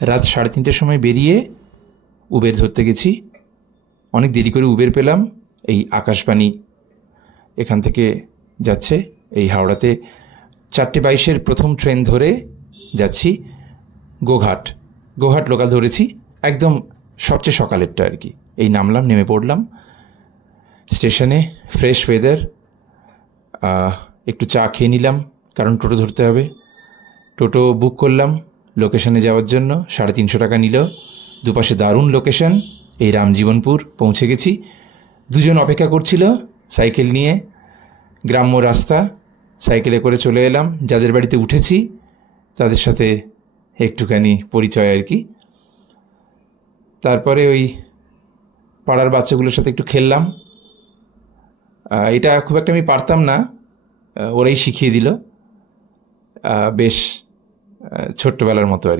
রাত 3:30টার সময় বেরিয়ে উবের ধরতে গেছি। অনেক দেরি করে উবের পেলাম। এই আকাশবাণী এখান থেকে যাচ্ছে এই হাওড়াতে 4:22-এর প্রথম ট্রেন ধরে যাচ্ছি গোঘাট। গোঘাট লোকাল ধরেছি, একদম সবচেয়ে সকালেরটা আর কি। এই নামলাম, নেমে পড়লাম স্টেশনে। ফ্রেশ ওয়েদার, একটু চা খেয়ে নিলাম, কারণ টোটো ধরতে হবে। টোটো বুক করলাম লোকেশনে যাওয়ার জন্য। 350 টাকা নিল। দুপাশে দারুণ লোকেশন, এই রামজীবনপুর পৌঁছে গেছি। দুজন অপেক্ষা করছিল সাইকেল নিয়ে, গ্রাম্য রাস্তা, সাইকেলে করে চলে এলাম। যাদের বাড়িতে উঠেছি তাদের সাথে একটুখানি পরিচয় আর কি। তারপরে ওই পাড়ার বাচ্চাগুলোর সাথে একটু খেললাম। এটা খুব একটা আমি পারতাম না, ওরাই শিখিয়ে দিল, বেশ ছোট্টবেলার মতো আর কি।